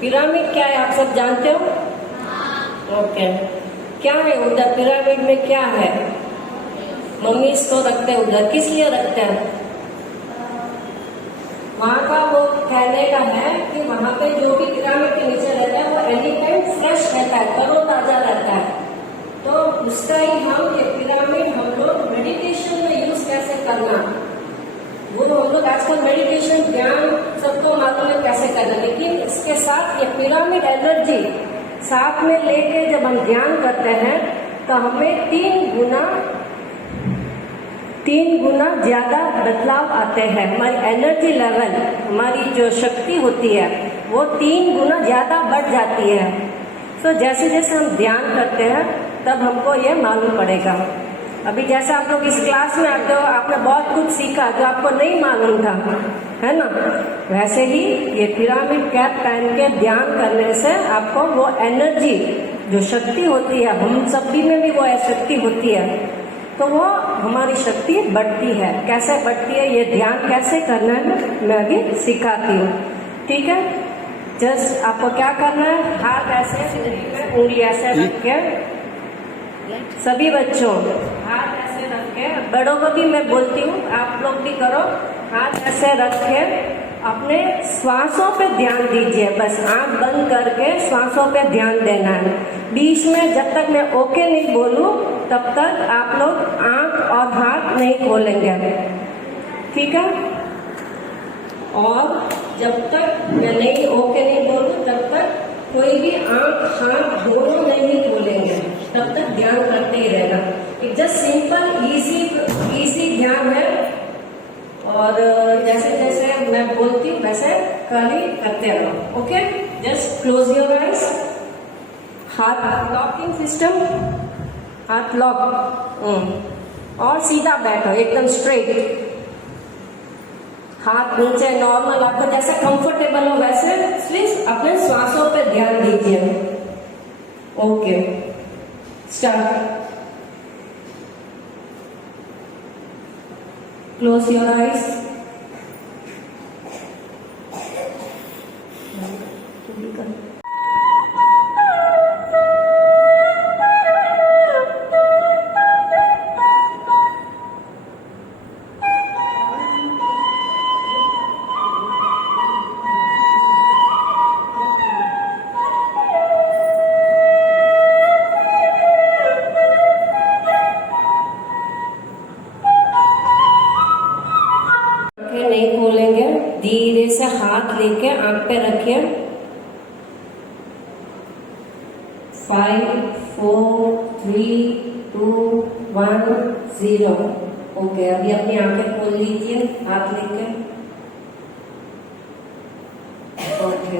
Pyramid क्या है आप सब जानते हो? ओके, क्या है उधर पिरामिड में क्या है? मम्मी इसको रखते हैं उधर, किस लिए रखते हैं? वहाँ का वो कहने का है कि वहाँ पे जो भी पिरामिड के नीचे रहता है वो एनी टाइम फ्रेश रहता है, तरोताजा रहता है। तो उसका ही हम ये पिरामिड हम लोग मेडिटेशन में यूज कैसे करना, वो हम लोग आजकल मेडिटेशन ज्ञान सबको मालूम है कैसे करना, लेकिन इसके साथ ये पिरामिड एनर्जी साथ में लेके जब हम ध्यान करते हैं तो हमें 3 गुना ज्यादा बदलाव आते हैं। हमारी एनर्जी लेवल, हमारी जो शक्ति होती है वो 3 गुना ज्यादा बढ़ जाती है। तो जैसे जैसे हम ध्यान करते हैं तब हमको ये मालूम पड़ेगा। अभी जैसे आप लोग इस क्लास में आते हो, आपने बहुत कुछ सीखा जो आपको नहीं मालूम था, है ना? वैसे ही ये पिरामिड कैप पहन के ध्यान करने से आपको वो एनर्जी जो शक्ति होती है, हम सभी में भी वो शक्ति होती है, तो वो हमारी शक्ति बढ़ती है। कैसे बढ़ती है, ये ध्यान कैसे करना है मैं अभी सिखाती हूँ, ठीक है? जस्ट आपको क्या करना है, हाथ ऐसे उंगली ऐसे रख के, सभी बच्चों हाथ ऐसे रख के, बड़ों को भी मैं बोलती हूँ आप लोग भी करो, हाथ ऐसे रख के अपने श्वासों पे ध्यान दीजिए। बस आंख बंद करके श्वासों पे ध्यान देना है। बीच में जब तक मैं ओके नहीं बोलूँ तब तक आप लोग आंख और हाथ नहीं खोलेंगे, ठीक है? और जब तक मैं नहीं ओके नहीं बोलूँ तब तक कोई भी आंख हाथ दोनों नहीं खोलेंगे, तब तक ध्यान करते ही रहना। एक जस्ट सिंपल इजी ध्यान है, और जैसे जैसे मैं बोलती हूँ वैसे खाली करते रहो, okay? Just close your eyes, हाथ लॉकिंग सिस्टम, हाथ लॉक, और सीधा बैठो एकदम स्ट्रेट, हाथ नीचे नॉर्मल, आपको जैसे कंफर्टेबल हो वैसे सिर्फ अपने श्वासों पे ध्यान दीजिए। Okay, start. Close your eyes, नहीं खोलेंगे, धीरे से हाथ लेके आंख पे रखिए। 5 4 3 2 1 0। ओके, अभी अपनी आंखें खोल लीजिए हाथ लेके। ओके,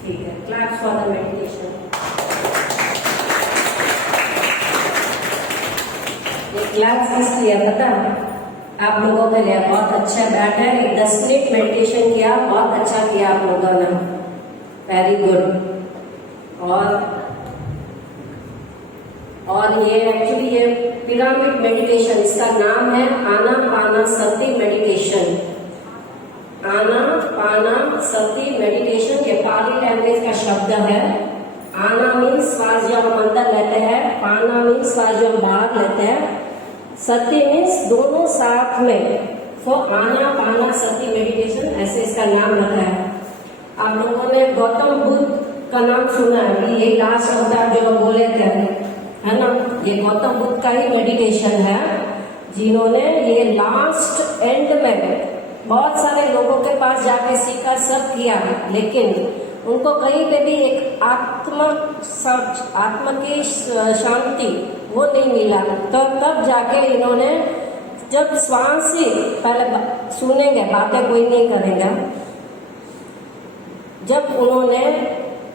ठीक है, क्लैप्स फॉर द मेडिटेशन। ये क्लास इसलिए पता आप लोगों के लिए बहुत अच्छा बैठ है। 10 मिनट मेडिटेशन किया, बहुत अच्छा किया आप लोगों ने, वेरी गुड। और ये एक्चुअली ये पिरामिड मेडिटेशन, इसका नाम है आनापानसति मेडिटेशन। आनापानसति मेडिटेशन ये पाली लैंग्वेज का शब्द है। आना मीन्स श्वास जो हम अंदर लेते हैं, पाना मीन्स श्वास जो हम बाहर लेते हैं, सति मीन्स दोनों साथ में। तो आनापानसति मेडिटेशन ऐसे इसका नाम रखा है। आप लोगों ने गौतम बुद्ध का नाम सुना है, ये लास्ट अवतार जो बोले थे, है ना? ये गौतम बुद्ध का ही मेडिटेशन है, जिन्होंने ये लास्ट एंड में बहुत सारे लोगों के पास जाके सीखा, सब किया, लेकिन उनको कहीं पे भी एक आत्मा की शांति वो नहीं मिला। तो तब जाके इन्होंने, जब श्वास ही पहले सुनेंगे, बातें कोई नहीं करेंगे, जब उन्होंने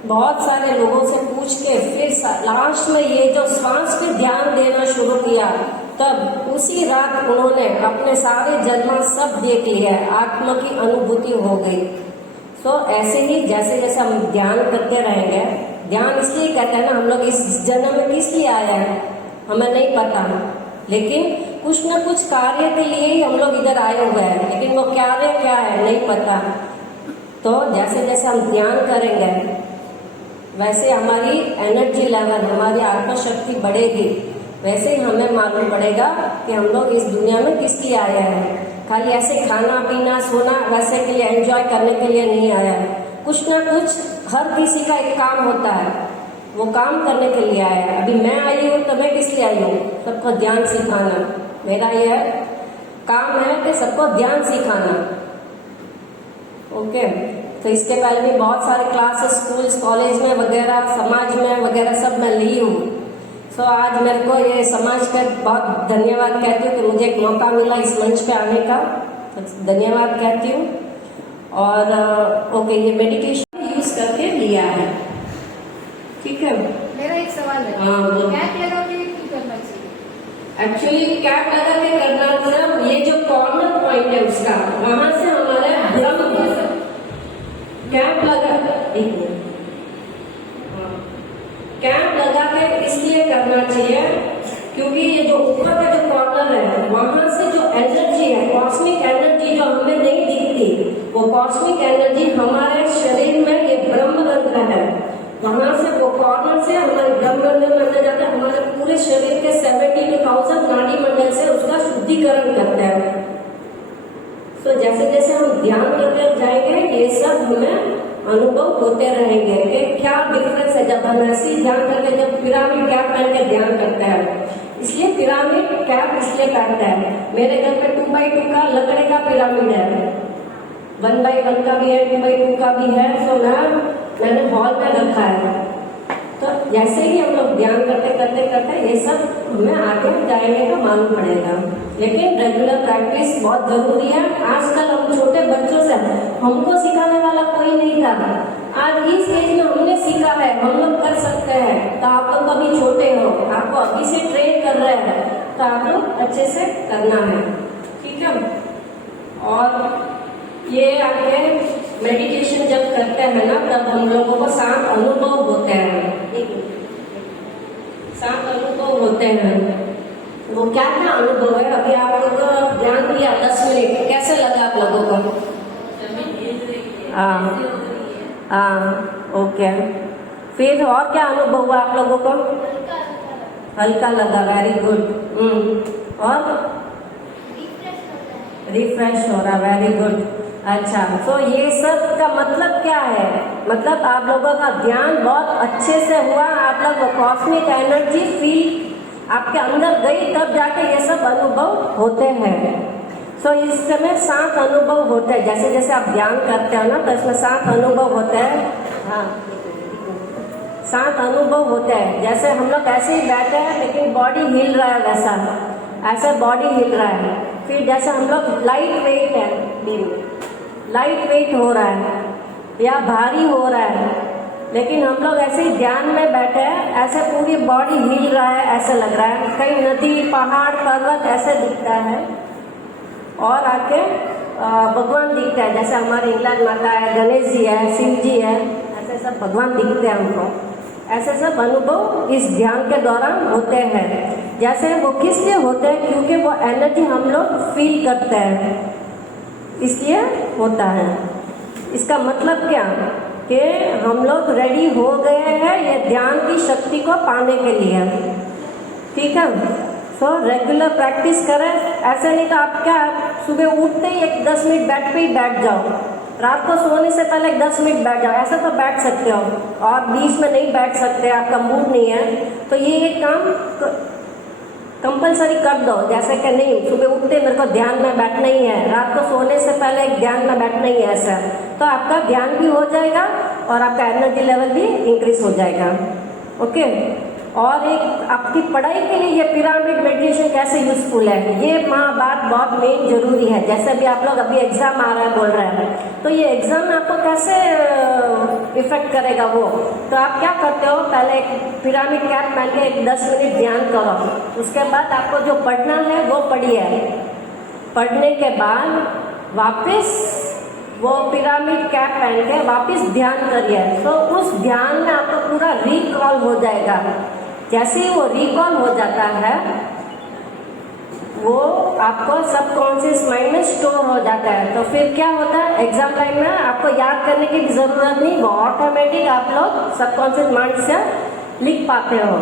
बहुत सारे लोगों से पूछ के फिर लास्ट में ये जो श्वास पे ध्यान देना शुरू किया, तब उसी रात उन्होंने अपने सारे जन्म सब देख लिया, आत्मा की अनुभूति हो गई। तो ऐसे ही जैसे जैसे हम ध्यान करते रहेंगे, ध्यान इसलिए कहते हैं ना, हम लोग इस जन्म में किस लिए आए हैं हमें नहीं पता, लेकिन कुछ न कुछ कार्य के लिए ही हम लोग इधर आए हुए हैं, लेकिन वो कार्य क्या है नहीं पता। तो जैसे जैसे हम ध्यान करेंगे वैसे हमारी एनर्जी लेवल, हमारी आत्मा शक्ति बढ़ेगी। वैसे ही हमें मालूम पड़ेगा कि हम लोग इस दुनिया में किस लिए आए हैं। खाली ऐसे खाना पीना सोना वैसे के लिए एंजॉय करने के लिए नहीं आया है। कुछ ना कुछ हर किसी का एक काम होता है, वो काम करने के लिए आया है। अभी मैं आई हूँ तो मैं किस लिए आई हूँ? सबको ध्यान सिखाना। मेरा यह काम है कि सबको ध्यान सिखाना। ओके, तो इसके पहले भी बहुत सारे क्लासेस स्कूल्स कॉलेज में वगैरह समाज में वगैरह सब मैं ली हूँ। सो आज मेरे को ये समाज का बहुत धन्यवाद कहती हूँ कि मुझे एक मौका मिला इस मंच पे आने का, तो धन्यवाद कहती हूँ। और ओके, ये मेडिटेशन यूज करके लिया है, ठीक है। मेरा एक सवाल है, कैप लगा के क्यों करना चाहिए? एक्चुअली कैप लगा के करना मतलब ये जो कॉर्नर पॉइंट है उसका, वहां से हमारे कैप लगा, एक मिनट, कैप लगा के इसलिए करना चाहिए क्योंकि ये जो ऊपर का जो कॉर्नर है वहां से जो एनर्जी है, कॉस्मिक एनर्जी जो हमें नहीं दिखती, वो कॉस्मिक एनर्जी हमारे शरीर में ये ब्रह्म रंध्र है, वहां से वो कॉर्नर से हमारे ब्रह्म रंध्र में अंदर जाते हैं। हमारे पूरे शरीर के 72,000 नाड़ी मंडल से उसका शुद्धिकरण करते हैं। तो जैसे जैसे हम ध्यान करते जाएंगे ये सब हमें अनुभव होते रहेंगे कि क्या डिफरेंस है जब हम ऐसे ध्यान करके, जब पिरामिड कैप पहन के ध्यान करते हैं। इसलिए पिरामिड कैप इसलिए पहनते हैं। मेरे घर पे 2x2 का लकड़े का पिरामिड है, 1x1 का भी है, 2x2 का भी है। तो मैंने हॉल में रखा है। तो जैसे ही हम लोग ध्यान करते करते करते ये सब हमें आगे जाएंगे तो मालूम पड़ेगा, लेकिन रेगुलर प्रैक्टिस बहुत जरूरी है। आजकल हम छोटे बच्चों से, हमको सिखाने वाला कोई नहीं था। आज इस एज में हमने सीखा है, हम लोग कर सकते हैं। तो आप लोग अभी छोटे हो, आपको अभी से ट्रेन कर रहे हैं, तो आप लोग अच्छे से करना है, ठीक है। और ये आगे मेडिटेशन जब करते हैं ना, तब हम लोगों को शांत अनुभव होते हैं, शांत अनुभव होते हैं। वो क्या क्या अनुभव है? अभी आप लोग ध्यान दिया 10 मिनट, कैसे लगा आप लोगों को? ओके, फिर और क्या अनुभव हुआ आप लोगों को? हल्का लगा, वेरी गुड। और रिफ्रेश हो रहा, वेरी गुड। अच्छा, तो ये सब का मतलब क्या है? मतलब आप लोगों का ध्यान बहुत अच्छे से हुआ, आप लोग कॉस्मिक एनर्जी फील आपके अंदर गई, तब जाके ये सब अनुभव होते हैं। सो इस समय शांत अनुभव होते हैं। जैसे जैसे आप ध्यान करते हो ना, तो इसमें शांत अनुभव होते हैं। हाँ, शांत अनुभव होते हैं। जैसे हम लोग ऐसे ही बैठे हैं लेकिन बॉडी हिल रहा है, वैसा ऐसा बॉडी हिल रहा है। फिर जैसे हम लोग लाइट वेट है, लाइट वेट हो रहा है या भारी हो रहा है, लेकिन हम लोग ऐसे ही ध्यान में बैठे हैं, ऐसे पूरी बॉडी हिल रहा है, ऐसे लग रहा है। कहीं नदी पहाड़ पर्वत ऐसे दिखता है और आके भगवान दिखता है। जैसे हमारे इंग्लैंड माता है, गणेश जी है, शिव जी है, ऐसे सब भगवान दिखते हैं हमको। ऐसे सब अनुभव इस ध्यान के दौरान होते हैं। जैसे वो किस लिए होते हैं? क्योंकि वो एनर्जी हम लोग फील करते हैं, इसलिए होता है। इसका मतलब क्या कि हम लोग रेडी हो गए हैं ये ध्यान की शक्ति को पाने के लिए, ठीक है। सो रेगुलर प्रैक्टिस करें। ऐसे नहीं तो आप क्या सुबह उठते ही एक 10 मिनट बेड पे ही बैठ जाओ, रात को सोने से पहले 10 मिनट बैठ जाओ, ऐसा तो बैठ सकते हो। और बीच में नहीं बैठ सकते, आपका मूड नहीं है, तो ये एक काम कंपलसरी कर दो। जैसे कि नहीं, सुबह उठते मेरे को ध्यान में बैठना ही है, रात को सोने से पहले ध्यान में बैठना ही है, ऐसा तो आपका ध्यान भी हो जाएगा और आपका एनर्जी लेवल भी इंक्रीज हो जाएगा। ओके, और एक आपकी पढ़ाई के लिए ये पिरामिड मेडिटेशन कैसे यूजफुल है, ये बात बहुत मेन जरूरी है। जैसे भी आप लोग अभी एग्जाम आ रहा है बोल रहे हैं, तो ये एग्जाम में आपको कैसे इफेक्ट करेगा वो, तो आप क्या करते हो, पहले एक पिरामिड कैप पहन के एक 10 मिनट ध्यान करो। उसके बाद आपको जो पढ़ना है वो पढ़िए। पढ़ने के बाद वापस वो पिरामिड कैप पहन के वापस ध्यान करिए। तो उस ध्यान में आपको पूरा रिकॉल हो जाएगा। जैसे ही वो रिकॉल हो जाता है, वो आपको सबकॉन्शियस माइंड में स्टोर हो जाता है। तो फिर क्या होता है, एग्जाम टाइम में आपको याद करने की भी जरूरत नहीं, वो ऑटोमेटिक आप लोग सबकॉन्शियस माइंड से लिख पाते हो।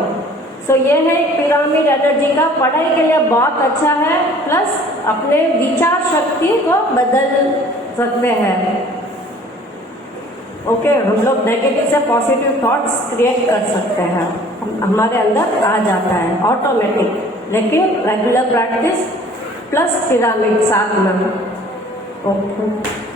सो ये है पिरामिड एनर्जी का, पढ़ाई के लिए बहुत अच्छा है, प्लस अपने विचार शक्ति को बदल सकते हैं। ओके, हम लोग नेगेटिव से पॉजिटिव थॉट्स क्रिएट कर सकते हैं, हमारे अंदर आ जाता है ऑटोमेटिक, लेकिन रेगुलर प्रैक्टिस प्लस पिरामिड साथ में। ओके।